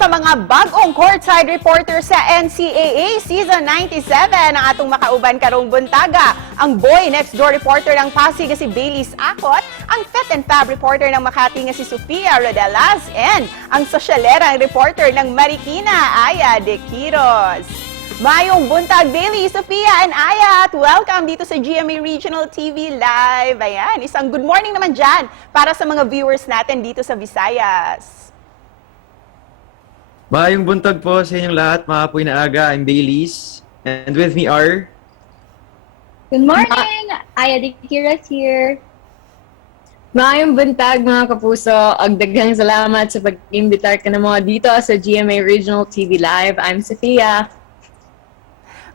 Sa mga bagong courtside reporter sa NCAA Season 97, ang atong makauban karong buntaga, ang boy next door reporter ng Pasig nga si Baileys Acot, ang Fit and Fab reporter ng Makati nga si Sofia Rodelas, and ang sosyalerang reporter ng Marikina, Aya de Quiros. Mayong buntag, Bailey, Sofia, and Aya, at welcome dito sa GMA Regional TV Live. Ayan, isang good morning naman dyan para sa mga viewers natin dito sa Visayas. Maayong buntag po sa inyong lahat, mga apoy na aga. I'm Baileys, and with me are... Good morning! Aya de Quiros here. Maayong buntag mga kapuso, daghang salamat sa pag-imbitar ka na mga dito sa GMA Regional TV Live. I'm Sofia.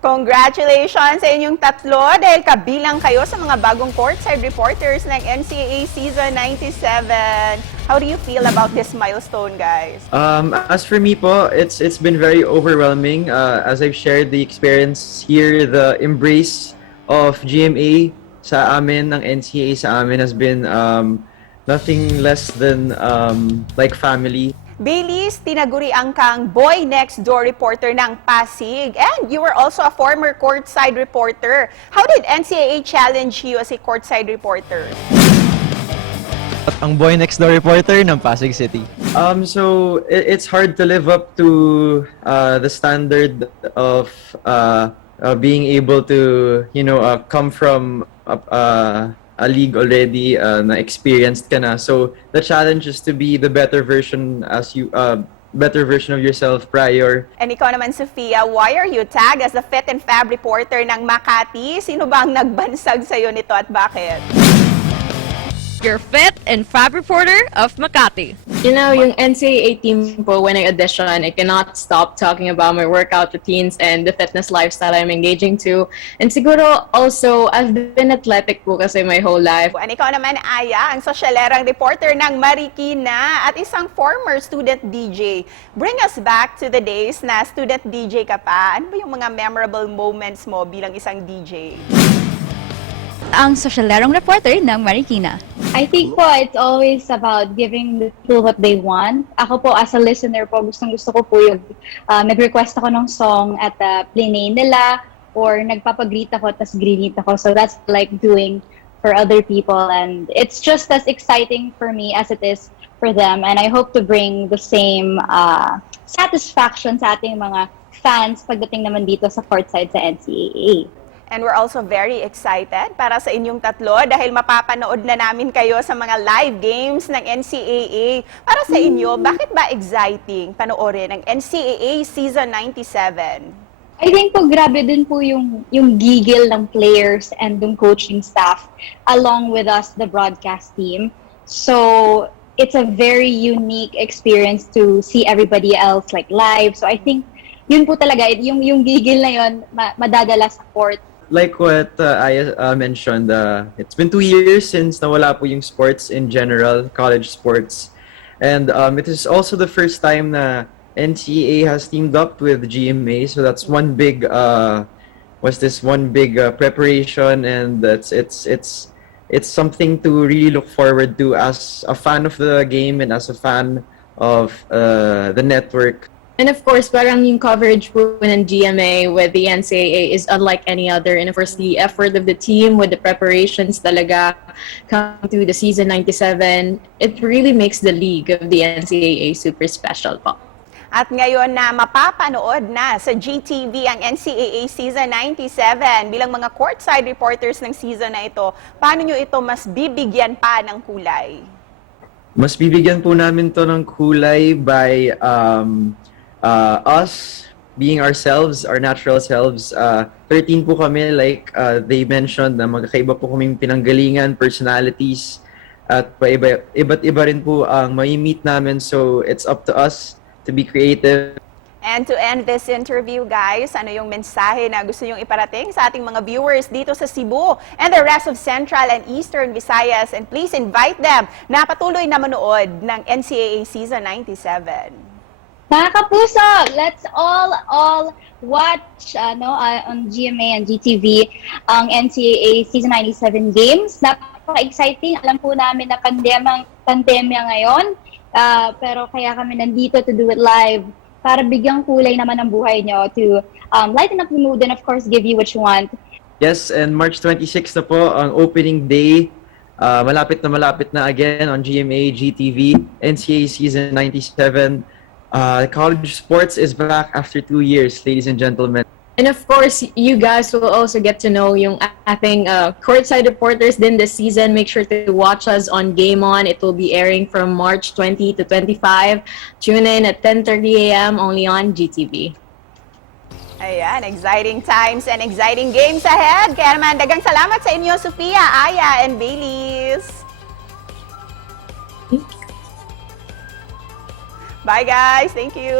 Congratulations sa inyong tatlo dahil kabilang kayo sa mga bagong courtside reporters ng NCAA Season 97. How do you feel about this milestone, guys? As for me po, it's been very overwhelming. As I've shared the experience here, the embrace of GMA sa amin, ng NCAA sa amin has been nothing less than like family. Baileys, tinaguriang kang boy next door reporter ng Pasig, and you were also a former courtside reporter. How did NCAA challenge you as a courtside reporter? Ang boy next door reporter ng Pasig City. So it's hard to live up to the standard of being able to, come from a league already na experienced ka na. So the challenge is to be the better version of yourself prior. And ikaw naman, Sofia, why are you tagged as the Fit and Fab reporter ng Makati? Sino ba ang nagbansag sa'yo nito at bakit? Your Fit and Fab reporter of Makati. You know, yung NCAA team po, when I audition, I cannot stop talking about my workout routines and the fitness lifestyle I'm engaging to. And siguro also, I've been athletic po kasi my whole life. And ikaw naman, Aya, ang sosyalerang reporter ng Marikina at isang former student DJ. Bring us back to the days na student DJ ka pa. Ano ba yung mga memorable moments mo bilang isang DJ? Ang sosyalerong reporter ng Marikina. I think po, it's always about giving the people what they want. Ako po, as a listener po, gustong-gusto ko po yung nag-request ako ng song at play nila or nagpapag-greet ako, tas greet ako. So that's like doing for other people. And it's just as exciting for me as it is for them. And I hope to bring the same satisfaction sa ating mga fans pagdating naman dito sa courtside sa NCAA. And we're also very excited para sa inyong tatlo dahil mapapanood na namin kayo sa mga live games ng NCAA. Para sa inyo, bakit ba exciting panoorin ang NCAA Season 97? I think po grabe din po yung gigil ng players and yung coaching staff along with us, the broadcast team. So it's a very unique experience to see everybody else like live. So I think yun po talaga, yung gigil na yun, madadala sa court. Like what I mentioned, it's been 2 years since nawala po yung sports in general, college sports. And it is also the first time na NCAA has teamed up with GMA. So that's one big, preparation, and it's something to really look forward to as a fan of the game and as a fan of the network. And of course, parang yung coverage po ng GMA with the NCAA is unlike any other. And of course, the effort of the team with the preparations talaga come to the Season 97, it really makes the league of the NCAA super special po. At ngayon na mapapanood na sa GTV ang NCAA Season 97 bilang mga courtside reporters ng season na ito, paano nyo ito mas bibigyan pa ng kulay? Mas bibigyan po namin to ng kulay by us being ourselves, our natural selves. 13 po kami, like they mentioned, na magkakaiba po kaming pinanggalingan, personalities, at iba't iba rin po ang mai-meet namin. So it's up to us to be creative. And to end this interview, guys, ano yung mensahe na gusto nyong iparating sa ating mga viewers dito sa Cebu and the rest of Central and Eastern Visayas? And please invite them na patuloy na manood ng NCAA Season 97. Mga kapuso, let's all watch on GMA and GTV ang NCAA Season 97 games. Napaka-exciting. Alam po namin na pandemya ngayon. Pero kaya kami nandito to do it live para bigyang kulay naman ang buhay nyo to lighten up the mood and of course give you what you want. Yes, and March 26 na po ang opening day. Malapit na again on GMA, GTV, NCAA Season 97. College sports is back after 2 years, ladies and gentlemen. And of course, you guys will also get to know yung ating courtside reporters din this season. Make sure to watch us on Game On. It will be airing from March 20 to 25. Tune in at 10:30 a.m. only on GTV. Ayan, exciting times and exciting games ahead. Kaya naman, dagang salamat sa inyo, Sophia, Aya, and Baileys. Bye guys, thank you.